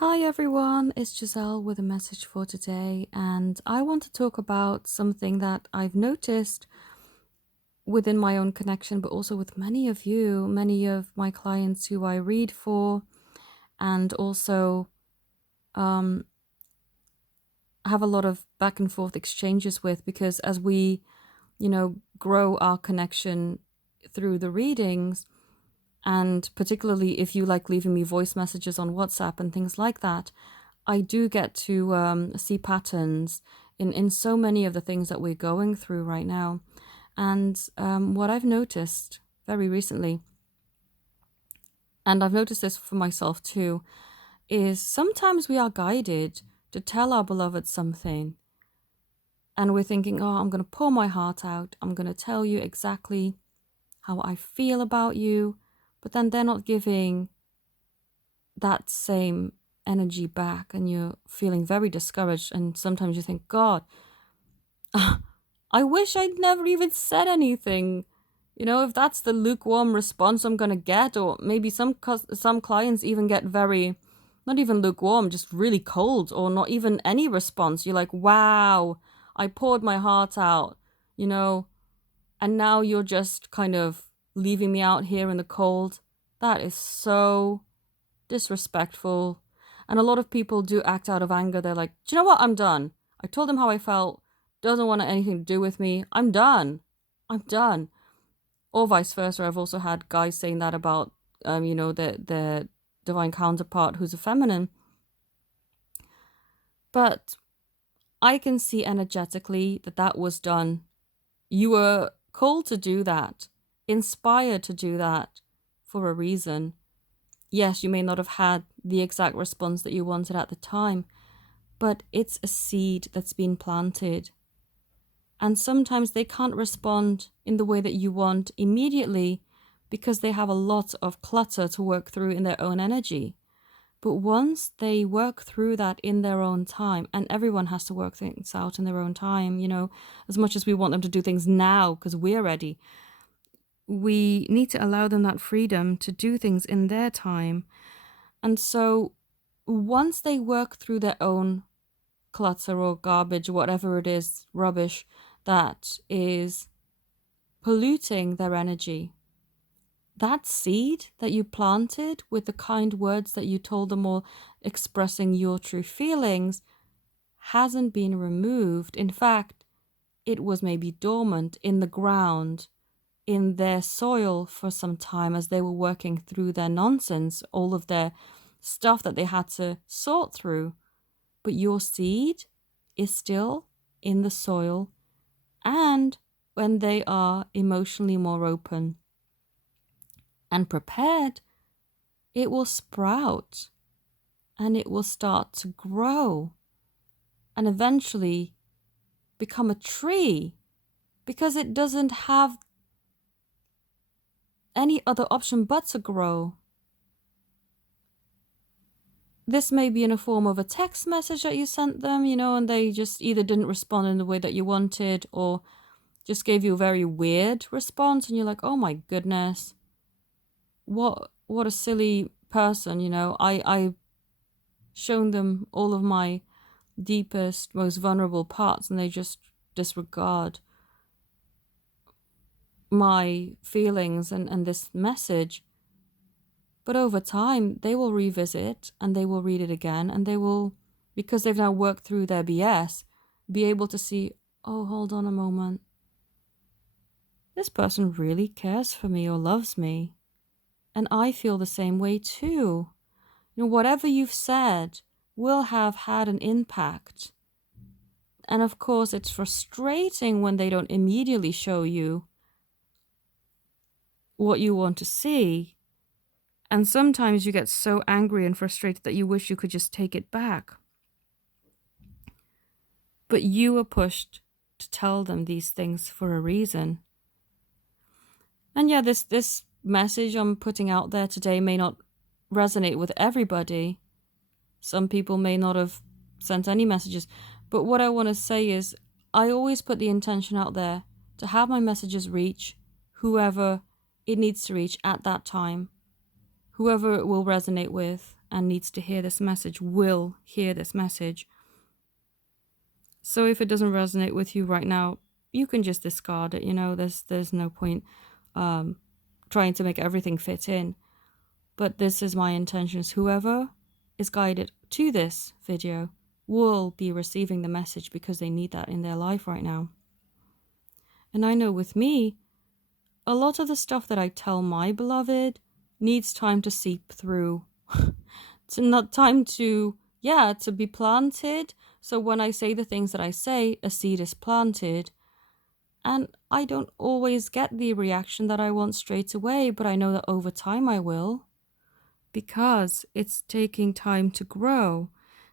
Hi everyone, it's Giselle with a message for today, and I want to talk about something that I've noticed within my own connection, but also with many of you, many of my clients who I read for, and also um, have a lot of back and forth exchanges with, because as we, grow our connection through the readings, and particularly if you like leaving me voice messages on WhatsApp and things like that, I do get to see patterns in so many of the things that we're going through right now. And what I've noticed very recently, and I've noticed this for myself too, is sometimes we are guided to tell our beloved something. And we're thinking, oh, I'm going to pour my heart out. I'm going to tell you exactly how I feel about you. But then they're not giving that same energy back, and you're feeling very discouraged. And sometimes you think, God, I wish I'd never even said anything. If that's the lukewarm response I'm gonna get, or maybe some clients even get very, not even lukewarm, just really cold, or not even any response. You're like, wow, I poured my heart out, you know, and now you're just kind of leaving me out here in the cold. That is so disrespectful. And a lot of people do act out of anger. They're like, do you know what? I'm done. I told him how I felt. Doesn't want anything to do with me. I'm done. I'm done. Or vice versa. I've also had guys saying that about, their divine counterpart who's a feminine. But I can see energetically that that was done. You were called to do that, inspired to do that for a reason. Yes, you may not have had the exact response that you wanted at the time, but it's a seed that's been planted. And sometimes they can't respond in the way that you want immediately because they have a lot of clutter to work through in their own energy. But once they work through that in their own time, and everyone has to work things out in their own time, as much as we want them to do things now because we're ready, we need to allow them that freedom to do things in their time. And so once they work through their own clutter or garbage, whatever it is, rubbish that is polluting their energy, that seed that you planted with the kind words that you told them, or expressing your true feelings, hasn't been removed. In fact, it was maybe dormant in the ground, in their soil for some time as they were working through their nonsense, all of their stuff that they had to sort through. But your seed is still in the soil, and when they are emotionally more open and prepared, it will sprout and it will start to grow and eventually become a tree, because it doesn't have any other option but to grow. This may be in a form of a text message that you sent them, and they just either didn't respond in the way that you wanted, or just gave you a very weird response, and you're like, oh my goodness, what a silly person. I shown them all of my deepest, most vulnerable parts, and they just disregard my feelings and this message. But over time, they will revisit and they will read it again, and they will, because they've now worked through their BS, be able to see, oh, hold on a moment. This person really cares for me or loves me. And I feel the same way too. Whatever you've said will have had an impact. And of course, it's frustrating when they don't immediately show you what you want to see. And sometimes you get so angry and frustrated that you wish you could just take it back. But you were pushed to tell them these things for a reason. And yeah, this message I'm putting out there today may not resonate with everybody. Some people may not have sent any messages. But what I want to say is, I always put the intention out there to have my messages reach whoever it needs to reach at that time, whoever it will resonate with. and needs to hear this message will hear this message. So if it doesn't resonate with you right now, you can just discard it. There's no point trying to make everything fit in. But this is my intentions. Whoever is guided to this video will be receiving the message because they need that in their life right now. And I know with me, a lot of the stuff that I tell my beloved needs time to seep through. It's not time to be planted. So when I say the things that I say, a seed is planted. And I don't always get the reaction that I want straight away, but I know that over time I will. Because it's taking time to grow.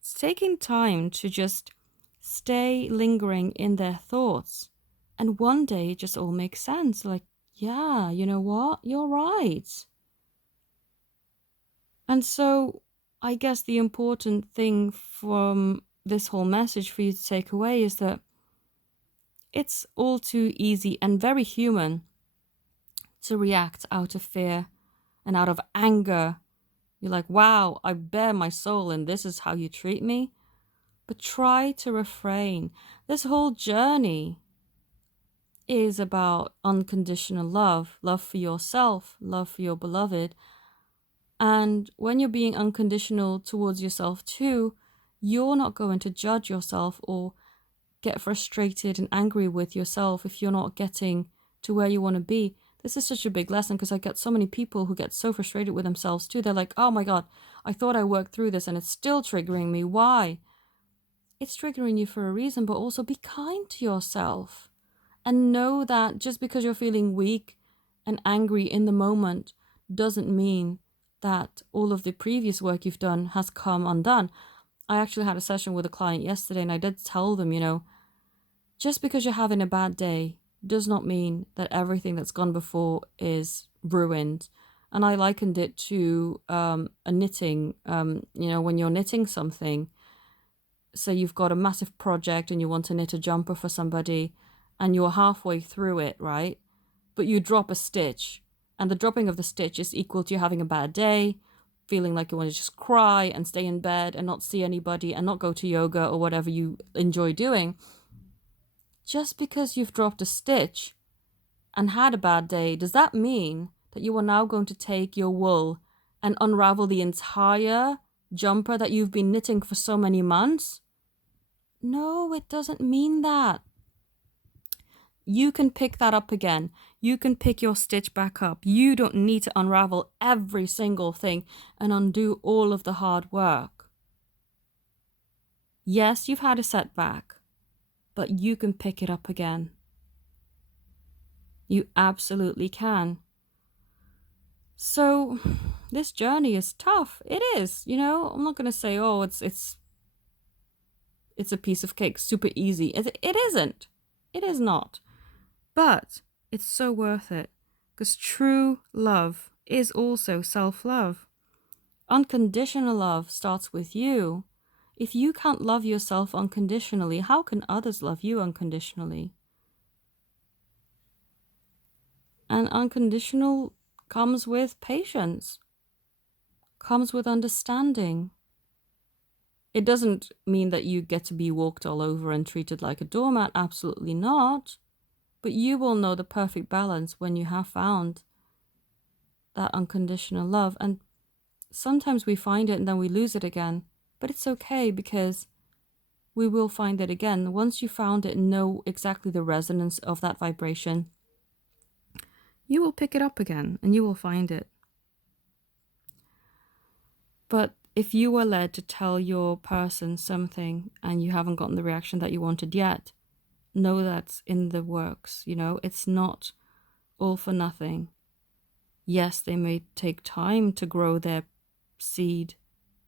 It's taking time to just stay lingering in their thoughts. And one day it just all makes sense. Like, yeah, you know what? You're right. And so I guess the important thing from this whole message for you to take away is that it's all too easy and very human to react out of fear and out of anger. You're like, wow, I bare my soul and this is how you treat me. But try to refrain. This whole journey is about unconditional love, love for yourself, love for your beloved. And when you're being unconditional towards yourself too, you're not going to judge yourself or get frustrated and angry with yourself if you're not getting to where you want to be. This is such a big lesson because I get so many people who get so frustrated with themselves too. They're like, oh my God, I thought I worked through this and it's still triggering me. Why? It's triggering you for a reason, but also be kind to yourself and know that just because you're feeling weak and angry in the moment doesn't mean that all of the previous work you've done has come undone. I actually had a session with a client yesterday and I did tell them, just because you're having a bad day does not mean that everything that's gone before is ruined. And I likened it to a knitting, when you're knitting something. So you've got a massive project and you want to knit a jumper for somebody and you're halfway through it, right? But you drop a stitch and the dropping of the stitch is equal to you having a bad day, feeling like you want to just cry and stay in bed and not see anybody and not go to yoga or whatever you enjoy doing. Just because you've dropped a stitch and had a bad day, does that mean that you are now going to take your wool and unravel the entire jumper that you've been knitting for so many months? No, it doesn't mean that. You can pick that up again. You can pick your stitch back up. You don't need to unravel every single thing and undo all of the hard work. Yes, you've had a setback, but you can pick it up again. You absolutely can. So this journey is tough. It is, I'm not going to say, oh, it's a piece of cake, super easy. It isn't. It is not. But it's so worth it because true love is also self-love. Unconditional love starts with you. If you can't love yourself unconditionally, how can others love you unconditionally? And unconditional comes with patience, comes with understanding. It doesn't mean that you get to be walked all over and treated like a doormat. Absolutely not. But you will know the perfect balance when you have found that unconditional love. And sometimes we find it and then we lose it again. But it's okay because we will find it again. Once you found it and know exactly the resonance of that vibration, you will pick it up again and you will find it. But if you were led to tell your person something and you haven't gotten the reaction that you wanted yet, know that's in the works. It's not all for nothing. Yes, they may take time to grow their seed,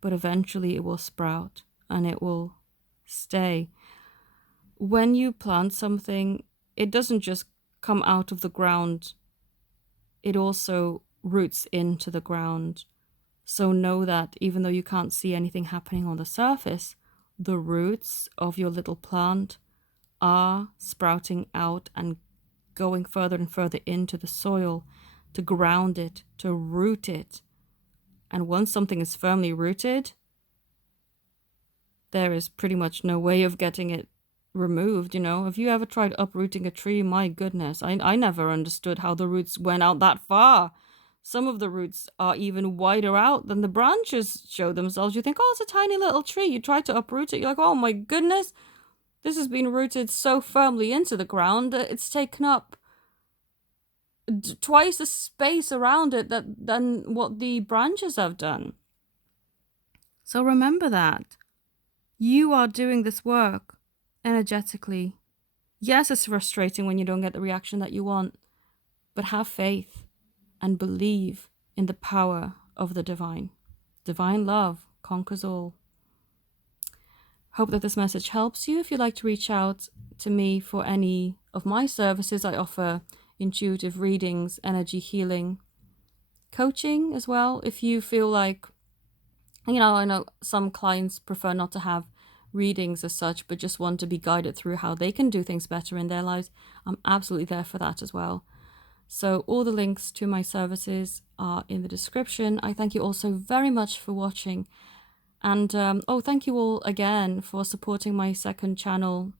but eventually it will sprout and it will stay. When you plant something, it doesn't just come out of the ground. It also roots into the ground. So know that even though you can't see anything happening on the surface, the roots of your little plant are sprouting out and going further and further into the soil to ground it, to root it. And once something is firmly rooted, there is pretty much no way of getting it removed, you know? Have you ever tried uprooting a tree? My goodness, I never understood how the roots went out that far. Some of the roots are even wider out than the branches show themselves. You think, oh, it's a tiny little tree. You try to uproot it, you're like, oh my goodness, this has been rooted so firmly into the ground that it's taken up twice the space around it than what the branches have done. So remember that. You are doing this work energetically. Yes, it's frustrating when you don't get the reaction that you want, but have faith and believe in the power of the divine. Divine love conquers all. Hope that this message helps you. If you'd like to reach out to me for any of my services, I offer intuitive readings, energy healing, coaching as well. If you feel like, you know, I know some clients prefer not to have readings as such, but just want to be guided through how they can do things better in their lives, I'm absolutely there for that as well. So all the links to my services are in the description. I thank you all so very much for watching. And thank you all again for supporting my second channel.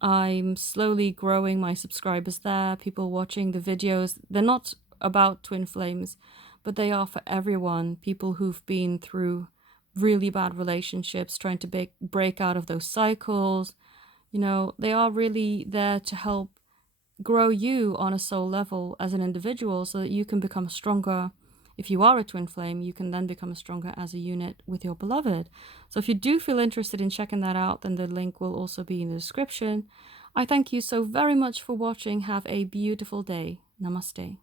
I'm slowly growing my subscribers there, people watching the videos. They're not about twin flames, but they are for everyone. People who've been through really bad relationships, trying to break out of those cycles. You know, they are really there to help grow you on a soul level as an individual so that you can become stronger. If you are a twin flame, you can then become stronger as a unit with your beloved. So if you do feel interested in checking that out, then the link will also be in the description. I thank you so very much for watching. Have a beautiful day. Namaste.